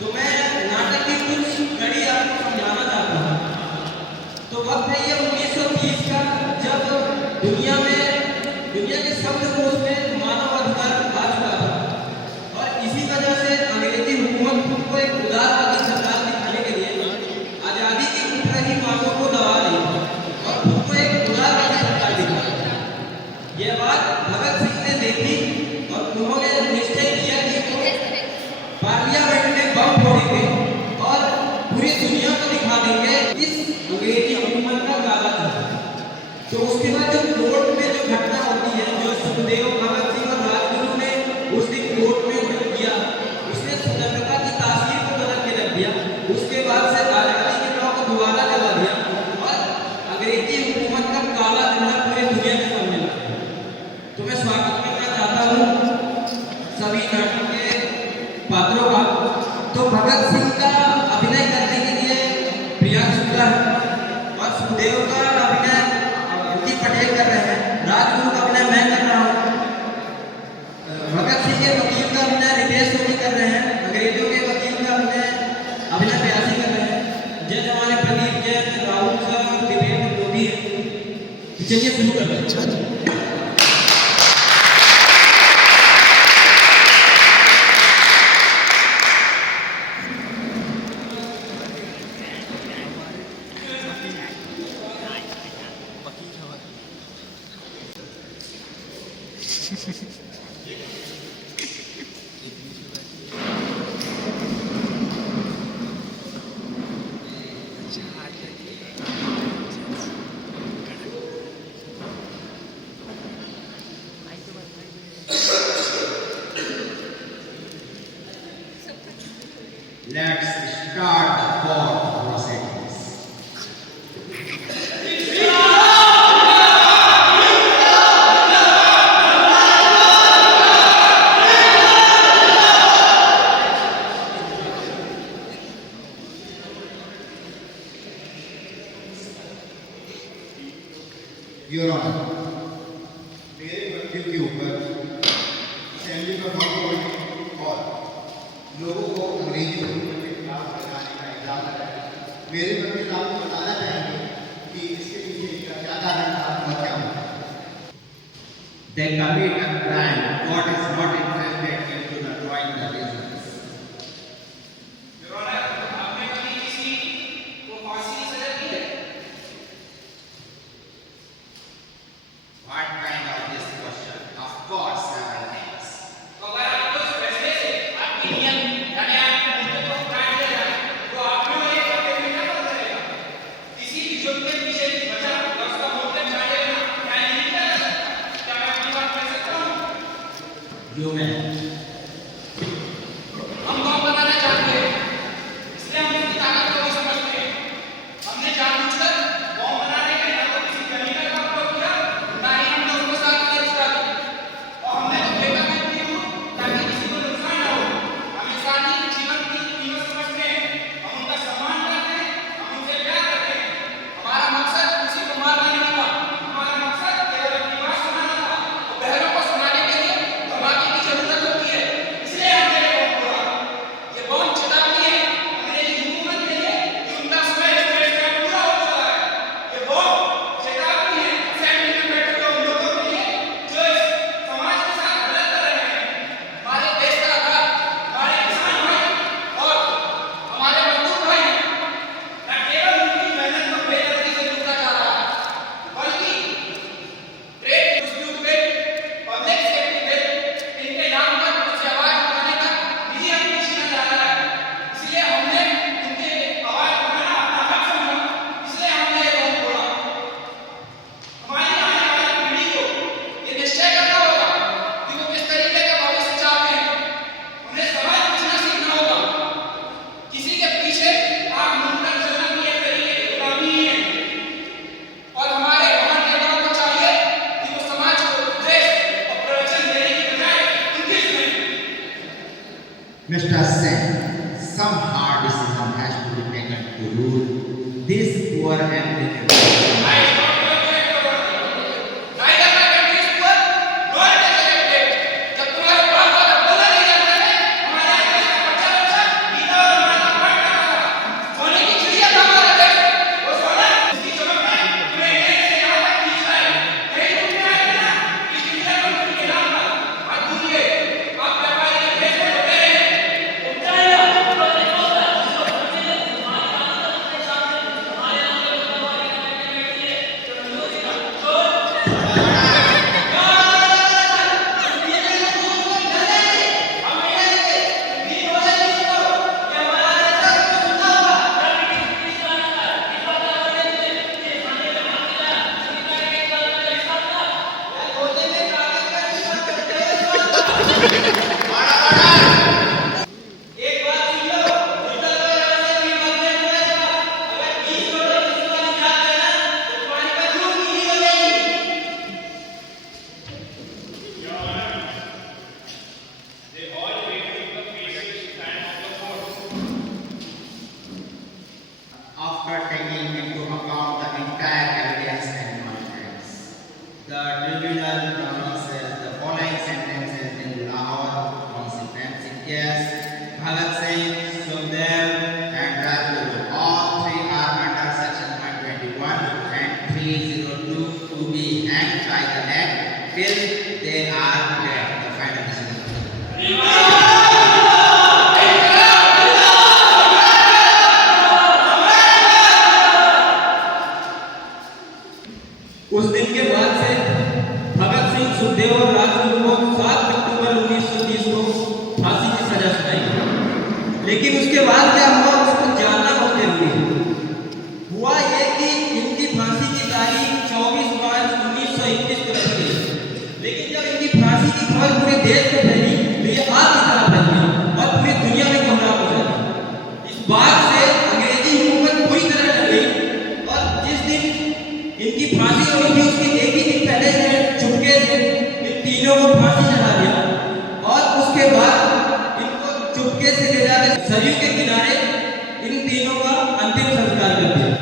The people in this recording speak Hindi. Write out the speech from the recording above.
तो मैं नाटक की कुछ कड़ी आपको समझाना चाहता हूँ। तो वक्त है ये 1930 का, जब दुनिया के शब्दकोश में मानव अधिकार आ चुका था और इसी वजह से अंग्रेजी हुकूमत खुद को एक उदारवादी सरकार दिखाने के लिए आज़ादी की उठ रही मांगों को दबा रही थी और खुद को एक उदारवादी सरकार दिखा रही थी। यह बात भगत सिंह ने देखी और उन्होंने निश्चय किया कि वो पार्लियामेंट में बम फोड़ेंगे और पूरी दुनिया को दिखा देंगे इस अंग्रेजी हुकूमत का काला धन। तो उसके बाद जो कोर्ट में जो घटना होती है, जो सुखदेव, भगत सिंह और राजगुरु ने उस दिन कोर्ट में जो किया, उसने स्वतंत्रता की तासीर को बदल के रख दिया। उसके बाद से आजादी के लॉ को दोबारा जला दिया और अंग्रेजी हुकूमत का काला झंडा पूरी दुनिया के सामने ला दिया। तो मैं स्वागत करना चाहता हूँ सभी नाटक के पात्रों का। तो भगत सिंह का अभिनय करने के लिए प्रियांक शुक्ला और सुखदेव का अभिनय पटेल कर रहे हैं, राजगुरु का अभिनय मैं कर रहा हूँ, भगत सिंह के वकील का अभिनय रितेश सोनी कर रहे हैं, अंग्रेजों के वकील का अभिनय व्यासी कर रहे हैं, जज हमारे प्रदीप जैन, राहुल सर और दिवेंद्र मोदी है। चलिए शुरू करते हैं। Let's start the court proceedings. Your Honor, मेरे वकील के ऊपर असेंबली का वोट और लोगों को अंग्रेजी हुकूमत के खिलाफ लगाने का इल्जाम लगाया। मेरे वकील आपको बताना चाहेंगे कि इसके पीछे इसका क्या कारण था और क्या हुआ। They commit a crime. God is not interested into the drawing the reasons. Your Honor, आपने कभी किसी को फांसी की सजा दी है? What kind of this question? Of course, several things. तो अगर आपको इस फैसले से आपकी नियत यानी आपके मुद्दे को हटा दिया जाए तो आप लोग ये करने में क्या मदद करेगा? किसी भी जुर्म के पीछे की वजह या उसका मोटिव जाने लेना क्या नहीं किया जा सकता? क्या मैं अपनी बात कह सकता हूँ? You may. हम बम बनाना चाहते हैं, इसलिए हम अपनी ताकत को भी समझते हैं। हमने जानबूझकर बम बनाने के ना तो किसी केमिकल का उपयोग किया, ना ही हमने उसके साथ तेज डाली। और हमने तो फेंका भी क्यों? ताकि किसी को नुकसान ना हो। हम इंसानी जीवन की कीमत समझते हैं, हम उनका सम्मान करते हैं, हम उनसे प्यार करते हैं। हमारा मकसद किसी को मारना नहीं था, हमारा मकसद केवल अपनी बात सुनाना था। और बहनों को सुनाने के लिए धमाके की जरूरत होती है, इसलिए हमने ये बम फोड़ा। ये बम चेतावनी है अंग्रेजी हुकूमत के लिए कि उनका समय इस देश में पूरा हो चुका है। ये बम चेतावनी है असेंबली में बैठे हुए उन लोगों के लिए जो इस समाज के साथ गलत कर रहे हैं। हमारे देश का आधार हमारे किसान भाई और हमारे मजदूर भाई हैं। न केवल उनकी मेहनत को बेदर्दी से लूटा जा रहा है, बल्कि trade dispute bill, public safety bill, इनके नाम पर उनसे आवाज उठाने तक निजी हक छीना जा रहा है। इसलिए हमने उनके आवाज उठाना अपना हक समझा, इसलिए हमने ये बम फोड़ा। हमारी आने वाली पीढ़ी को ये निश्चय करना होगा कि वो किस तरीके का भविष्य चाहते हैं। उन्हें सवाल पूछना सीखना होगा। किसी के पीछे आग मूंदकर चलना भी एक तरीके की गुलामी ही है। और हमारे महान नेताओं को चाहिए कि वो समाज को उपदेश और प्रवचन देने की बजाय उनकी सुने। Mr. Sen, some hard decision has to be taken to rule this poor and wicked. Neither my country is poor, nor it is elected. जब तुम्हारे पास वाला बोला नहीं जाता है, हमारा देश का बच्चा गीता और लेकिन उसके बाद क्या हुआ उसको जानना बहुत जरूरी है। हुआ ये कि इनकी फांसी की तारीख 24 मार्च 1921 को रखी गई, लेकिन जब इनकी फांसी की खबर पूरे देश में फैली तो ये आग की तरह फैली और पूरी दुनिया में गुमराह हो जाती। इस बात से अंग्रेजी हुकूमत पूरी तरह डर गई और जिस दिन इनकी फांसी हुई थी उसके एक ही दिन पहले से चुपके से इन तीनों को फांसी चढ़ा दिया और उसके बाद इनको चुपके से ले जाकर सरयू के किनारे इन तीनों का अंतिम संस्कार कर दिया।